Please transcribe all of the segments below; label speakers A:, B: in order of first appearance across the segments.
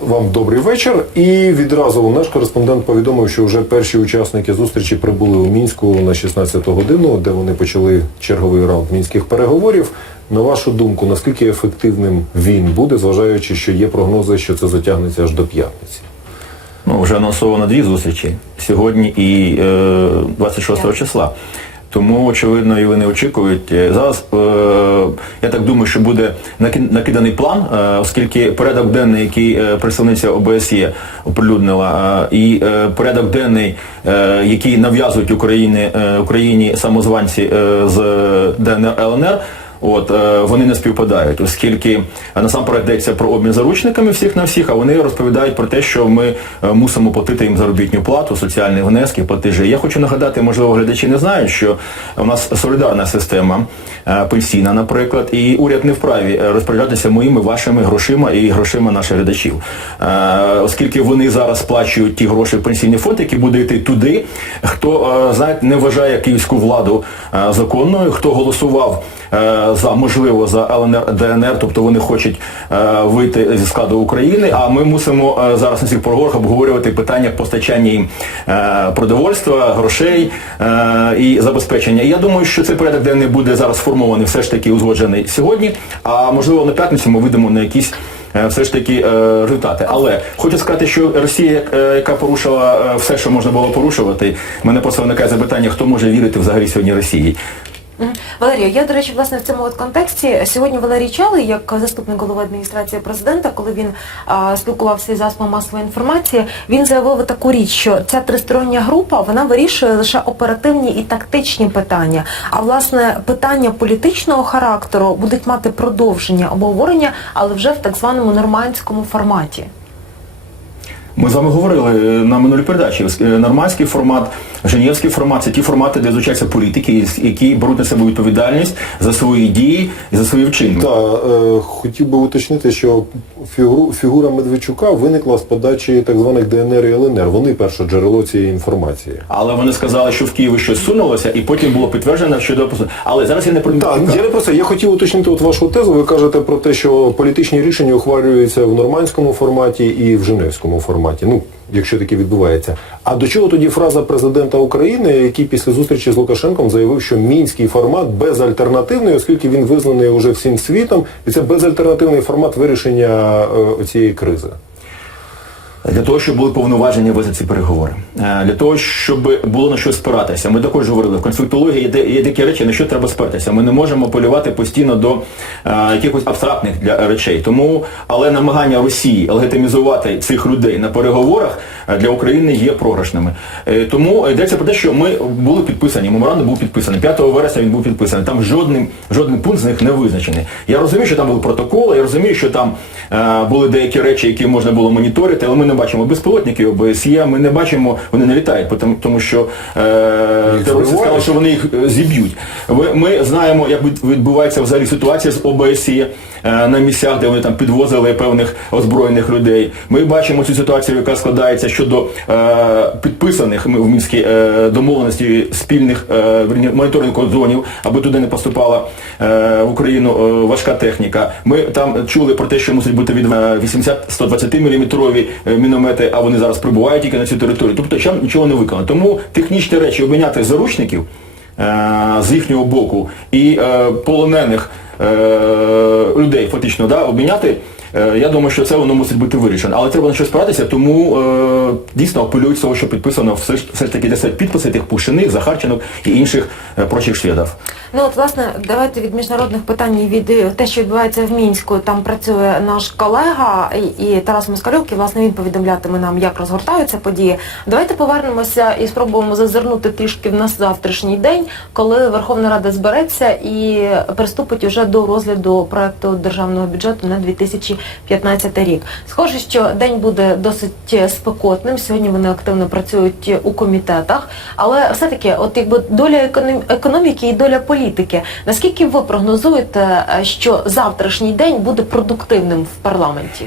A: вам добрий вечір. І відразу наш кореспондент повідомив, що вже перші учасники зустрічі прибули у мінську на 16-ту годину, де вони почали черговий раунд мінських переговорів. На вашу думку, наскільки ефективним він буде, зважаючи, що є прогнози, що це затягнеться аж до п'ятниці?
B: Ну, вже анонсовано дві зустрічі сьогодні і е, 26 числа. Тому, очевидно, і вони очікують. Е, Зараз е, я так думаю, що буде наки- накиданий план, е, оскільки порядок денний, який представниця ОБСЄ оприлюднила, і порядок денний, який нав'язують Україні, Україні самозванці з ДНР ЛНР. От е, вони не співпадають, оскільки насамперед йдеться про обмін заручниками всіх на всіх, а вони розповідають про те, що ми е, мусимо платити їм заробітну плату, соціальні внески, платежі. Я хочу нагадати, можливо, глядачі не знають, що у нас солідарна система е, пенсійна, наприклад, і уряд не вправі розпоряджатися моїми вашими грошима і грошима наших глядачів, оскільки вони зараз сплачують ті гроші в пенсійний фонд, які буде йти туди, хто знаєте, не вважає київську владу законною, хто голосував за можливо за ЛНР ДНР, тобто вони хочуть е, вийти зі складу України. А ми мусимо е, зараз на цих переговорах обговорювати питання постачання їм е, продовольства, грошей і забезпечення. І я думаю, що цей порядок денний буде зараз сформований, все ж таки узгоджений сьогодні. А можливо на п'ятницю ми вийдемо на якісь. Все ж таки результати. Але хочу сказати, що Росія, яка порушила все, що можна було порушувати, мене просто виникає запитання, хто може вірити взагалі сьогодні Росії.
C: Валерія, я, до речі, власне в цьому от контексті сьогодні Валерій Чалий, як заступник голови адміністрації президента, коли він а, спілкувався із засобами масової інформації, він заявив таку річ, що ця тристороння група вона вирішує лише оперативні і тактичні питання. А власне питання політичного характеру будуть мати продовження обговорення, але вже в так званому нормандському форматі.
B: Ми з вами говорили е, на минулій передачі. Е, Нормандський формат, Женєвський формат це ті формати, де звучаться політики, які беруть на себе відповідальність за свої дії і за свої вчинки.
A: Та е, хотів би уточнити, що фігуру, фігура Медведчука виникла з подачі так званих ДНР і ЛНР. Вони перше джерело цієї інформації.
B: Але вони сказали, що в Києві щось сунулося, і потім було підтверджено, що до Але зараз я не про
A: Так, я не про це. Я хотів уточнити от вашу тезу. Ви кажете про те, що політичні рішення ухвалюються в нормандському форматі і в Женевському форматі. Ну, якщо таке відбувається. А до чого тоді фраза президента України, який після зустрічі з Лукашенком заявив, що мінський формат безальтернативний, оскільки він визнаний уже всім світом, і це безальтернативний формат вирішення е, цієї кризи.
B: Для того, щоб були повноваження вести ці переговори, Е, для того, щоб було на що спиратися. Ми також говорили, в конфліктології є, є такі речі, на що треба спиратися. Ми не можемо полювати постійно до е, якихось абстрактних для речей. Тому, але намагання Росії легітимізувати цих людей на переговорах е, для України є програшними. Е, тому йдеться про те, що ми були підписані. Меморандум був підписаний 5 вересня. Він був підписаний. Там жодним жодний пункт з них не визначений. Я розумію, що там були протоколи. Я розумію, що там е, були деякі речі, які можна було моніторити, але ми не бачимо безпілотників ОБСЄ, ми не бачимо, вони не літають, тому, що е, терористи сказали, що вони їх е, зіб'ють. Ми знаємо, як відбувається взагалі ситуація з ОБСЄ е, на місцях, де вони там підвозили певних озброєних людей. Ми бачимо цю ситуацію, яка складається щодо е, підписаних ми в мінській е, домовленості спільних е, моніторинг зонів, аби туди не поступала е, в Україну е, важка техніка. Ми там чули про те, що мусить бути від 80-120 мм міномети, а вони зараз прибувають тільки на цю територію. Тобто ще нічого не виконано. Тому технічні речі обміняти заручників е, з їхнього боку і е, полонених е, людей фактично да, обміняти. Я думаю, що це воно мусить бути вирішено. Але треба на щось спиратися, тому е, дійсно апелюють з того, що підписано все ж, все таки 10 підписи тих Пушиних, Захарченок і інших е, прочих шведів.
C: Ну от власне, давайте від міжнародних питань і від е, те, що відбувається в мінську. Там працює наш колега і, і Тарас Москальов, і власне він повідомлятиме нам, як розгортаються події. Давайте повернемося і спробуємо зазирнути трішки в нас завтрашній день, коли Верховна Рада збереться і приступить уже до розгляду проекту державного бюджету на 2015 рік. Схоже, що день буде досить спекотним. Сьогодні вони активно працюють у комітетах, але все-таки, от якби доля економіки і доля політики. Наскільки ви прогнозуєте, е, що завтрашній день буде продуктивним в парламенті?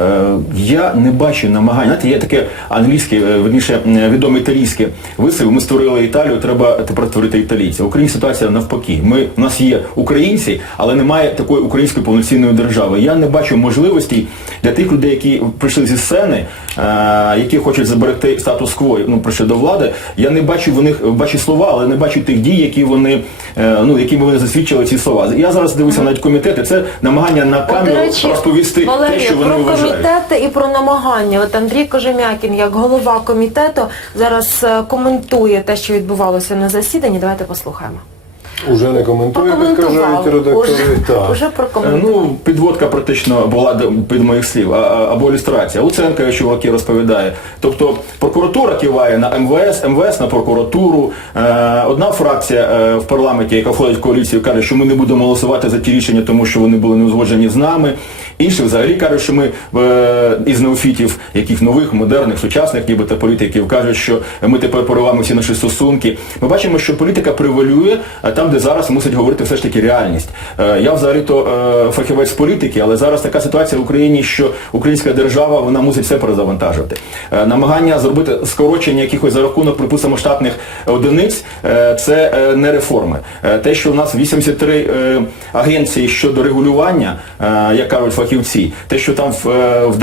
B: Е, Я не бачу намагань. Знаєте, є таке англійське, е, верніше е, відоме італійське вислів. Ми створили Італію, треба тепер створити італійців. В Україні ситуація навпаки. Ми у нас є українці, але немає такої української повноцінної держави. Я не бачу можливостей для тих людей, які прийшли зі сцени, які хочуть заберегти статус-кво, ну прийшли до влади. Я не бачу в них бачу слова, але не бачу тих дій, які вони ну якими вони засвідчили ці слова. Я зараз дивлюся навіть комітети. Це намагання на камеру
C: речі,
B: розповісти
C: Валерія,
B: те, що вони вважають.
C: Комітети і про намагання. От Андрій Кожем'якін, як голова комітету, зараз е, коментує те, що відбувалося на засіданні. Давайте послухаємо.
A: Уже не коментує, підкажуть
C: Прокоментував.
A: редактори.
C: Уже,
A: Так.
C: уже.
B: Ну, підводка практично була під моїх слів, або ілюстрація. Луценка, чуваки, розповідає. Тобто прокуратура киває на МВС, МВС на прокуратуру. Е, Одна фракція е, в парламенті, яка входить в коаліцію, каже, що ми не будемо голосувати за ті рішення, тому що вони були не узгоджені з нами. Інші взагалі кажуть, що ми е, із неофітів, яких нових, модерних, сучасних, нібито політиків, кажуть, що ми тепер пориваємо всі наші стосунки. Ми бачимо, що політика превалює там, де зараз мусить говорити все ж таки реальність. Е, Я взагалі-то е, фахівець політики, але зараз така ситуація в Україні, що українська держава вона мусить все перезавантажити. Е, Намагання зробити скорочення якихось за рахунок, припустимо, штатних одиниць це не реформи. Те, що у нас 83 е, агенції щодо регулювання, як кажуть фахівці, те, що там в,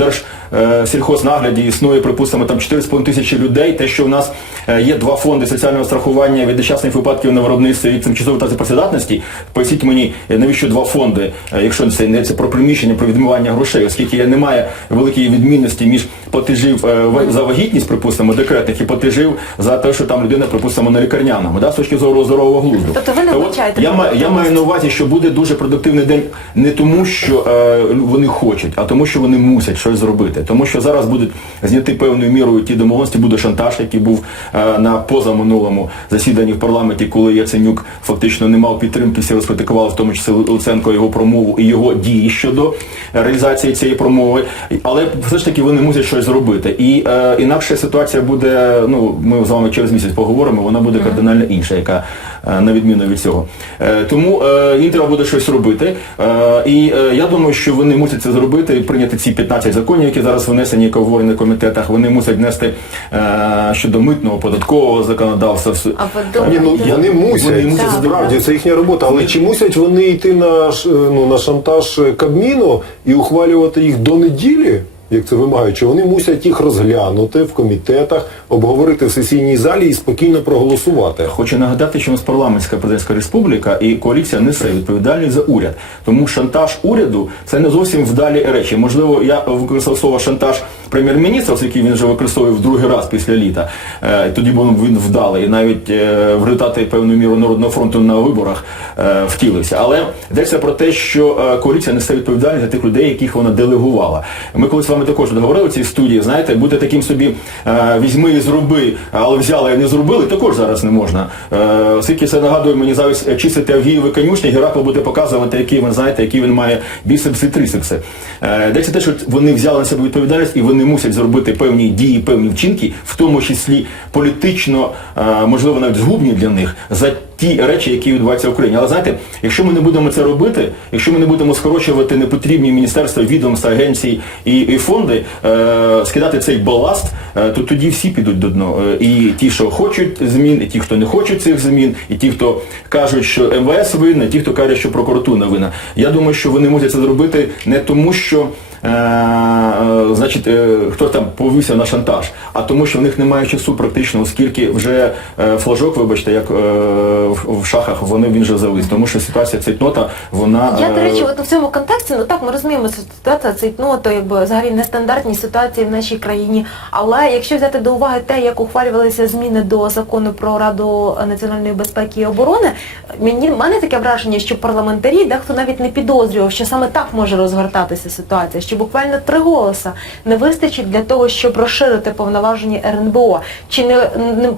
B: Держсільхознагляді існує, припустимо, там 4,5 тисячі людей, те, що в нас є два фонди соціального страхування від нещасних випадків на виробництві і тимчасової та працездатності, поясніть мені, е, навіщо два фонди, е, якщо це не це про приміщення, про відмивання грошей, оскільки немає великої відмінності між платежів е, за вагітність, припустимо, декретних і платежів за те, що там людина, припустимо, на лікарняному, да, з точки зору здорового глузду.
C: Тобто ви не вбачаєте
B: я, я маю на увазі, що буде дуже продуктивний день не тому, що е, вони хочуть, а тому, що вони мусять щось зробити. Тому що зараз будуть зняти певною мірою ті домовленості, буде шантаж, який був е, на позаминулому засіданні в парламенті, коли Яценюк фактично не мав підтримки, всі розкритикували, в тому числі Луценко його промову і його дії щодо реалізації цієї промови. Але все ж таки вони мусять щось зробити. І е, інакше ситуація буде. Ну ми з вами через місяць поговоримо. Вона буде кардинально інша, яка е, на відміну від цього. Е, тому е, їм треба буде щось робити. Е, і е, я думаю, що вони мусять це зробити, прийняти ці 15 законів, які зараз винесені, як обговорені на комітетах. Вони мусять внести е, щодо митного податкового законодавства.
C: А ви
A: Ні, ну вони мусять,
B: Вони мусять
A: справді, це їхня робота. Але чи мусять вони йти на, ну, на шантаж Кабміну і ухвалювати їх до неділі, як це вимагають? Чи вони мусять їх розглянути в комітетах, обговорити в сесійній залі і спокійно проголосувати?
B: Хочу нагадати, що у нас парламентська президентська республіка і коаліція несе відповідальність за уряд. Тому шантаж уряду це не зовсім вдалі речі. Можливо, я використав слово шантаж прем'єр-міністра, оскільки він вже використовує в другий раз після літа. Е, Тоді він вдалий. І навіть е, в результаті певною мірою народного фронту на виборах е, втілився. Але йдеться про те, що коаліція несе відповідальність за тих людей, яких вона делегувала. Ми колись з також договорили в цій студії, знаєте, бути таким собі е, візьми і зроби, але взяли і не зробили, також зараз не можна. Е, Оскільки це нагадує мені зараз е, чистити Авгієві конюшні, Геракл буде показувати, який він, знаєте, який він має біцепси і трисепси. Е, Йдеться те, що вони взяли на себе відповідальність і вони мусять зробити певні дії, певні вчинки, в тому числі політично, е, можливо, навіть згубні для них, за ті речі, які відбуваються в Україні. Але знаєте, якщо ми не будемо це робити, якщо ми не будемо скорочувати непотрібні міністерства, відомства, агенції і, і фонди, е, скидати цей баласт, е, то тоді всі підуть до дно. Е, і ті, що хочуть змін, і ті, хто не хочуть цих змін, і ті, хто кажуть, що МВС винна, і ті, хто каже, що прокуратура винна. Я думаю, що вони мусять це зробити не тому, що. Е, е, значить, е, хто там повівся на шантаж, а тому, що в них немає часу практично, оскільки вже флажок, вибачте, як в, шахах, вони він вже завис, тому що ситуація цейтнота, вона
C: Я, до речі, от у цьому контексті, ну так ми розуміємо, що ситуація це ну, якби взагалі нестандартні ситуації в нашій країні. Але якщо взяти до уваги те, як ухвалювалися зміни до закону про Раду національної безпеки і оборони, мені в мене таке враження, що парламентарі дехто навіть не підозрював, що саме так може розгортатися ситуація, що буквально три голоса не вистачить для того, щоб розширити повноваження РНБО. Чи не, не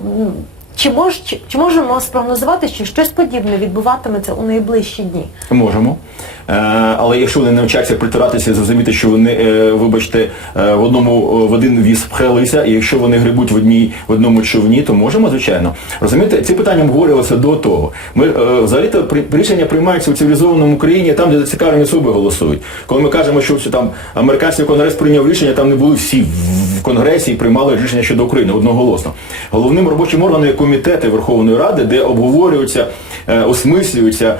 C: Чи, мож, чи, чи можемо спрогнозувати, що щось подібне відбуватиметься у найближчі дні?
B: Можемо. Е, але якщо вони навчаться притиратися зрозуміти, що вони, е, вибачте, е, в одному в один віз вхилися, і якщо вони грибуть в одній в одному човні, то можемо, звичайно. Розумієте, ці питання обговорювалися до того. Ми е, взагалі-то рішення приймаються у цивілізованому країні, там, де зацікавлені особи голосують. Коли ми кажемо, що там американський конгрес прийняв рішення, там не були всі в- конгресі і приймали рішення щодо України одноголосно. Головним робочим органом є комітети Верховної Ради, де обговорюються, осмислюються,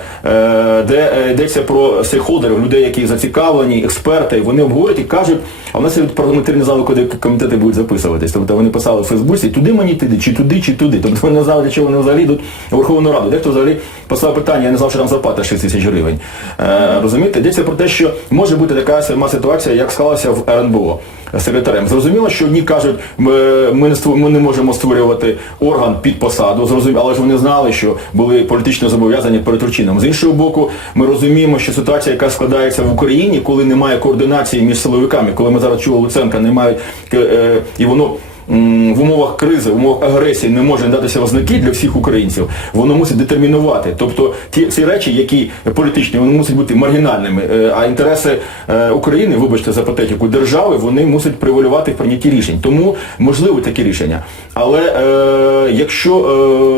B: де йдеться про стейкхолдерів, людей, які зацікавлені, експерти. Вони обговорюють і кажуть, а в нас є парламентарні зали, куди комітети будуть записуватись. Тобто вони писали в Фейсбуці, туди мені йти, чи туди, чи туди. Тобто вони не знали, для чого вони взагалі йдуть у Верховну Раду. Дехто взагалі поставив питання, я не знав, що там зарплата 6 тисяч гривень. Е, розумієте, йдеться про те, що може бути така сама ситуація, як склалася в РНБО секретарем. Зрозуміло, що одні кажуть, ми, не ми не можемо створювати орган під посаду, зрозуміло, але ж вони знали, що були політично зобов'язані перед Турчином. З іншого боку, ми розуміємо, що ситуація, яка складається в Україні, коли немає координації між силовиками, коли ми зараз чули Луценка, немає е, і воно. В умовах кризи, в умовах агресії не може датися ознаки для всіх українців, воно мусить детермінувати. Тобто ті ці речі, які політичні, вони мусять бути маргінальними. Е, А інтереси е, України, вибачте за патетику, держави, вони мусять привалювати в прийнятті рішень. Тому можливо такі рішення. Але е, якщо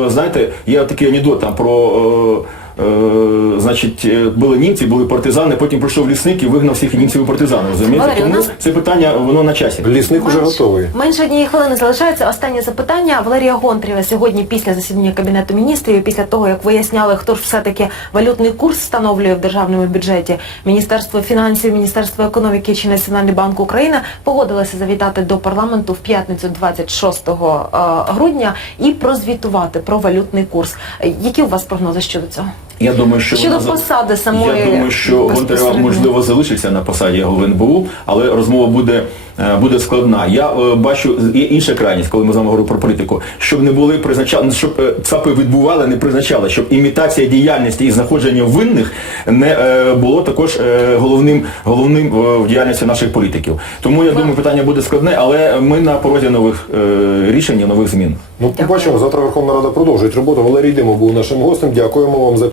B: е, знаєте, є такий анекдот там про. Е, значить, е, були німці, були партизани, потім прийшов лісник і вигнав всіх німців і партизан. Розумієте?
C: Валерій, у
B: Тому
C: нас-
B: це питання воно на часі.
A: Лісник уже готовий.
C: Менше однієї хвилини залишається. Останнє запитання. Валерія Гонтрєва сьогодні після засідання Кабінету міністрів, і після того, як виясняли, хто ж все-таки валютний курс встановлює в державному бюджеті, Міністерство фінансів, Міністерство економіки чи Національний банк України погодилися завітати до парламенту в п'ятницю 26 е, грудня і прозвітувати про валютний курс. Е, Які у вас прогнози щодо цього?
B: Я думаю, що
C: Щодо
B: вона
C: посади самої
B: Я думаю, що Гонтарева можливо залишиться на посаді голови НБУ, але розмова буде, е, буде складна. Я е, бачу є інша крайність, коли ми з вами говоримо про політику, щоб не були призначали, щоб е, ЦАПи відбували, не призначали, щоб імітація діяльності і знаходження винних не е, було також е, головним головним е, в діяльності наших політиків. Тому я думаю, питання буде складне, але ми на порозі нових е, рішень, нових змін.
A: Ну, побачимо, завтра Верховна Рада продовжить роботу. Валерій Димов був нашим гостем. Дякуємо вам за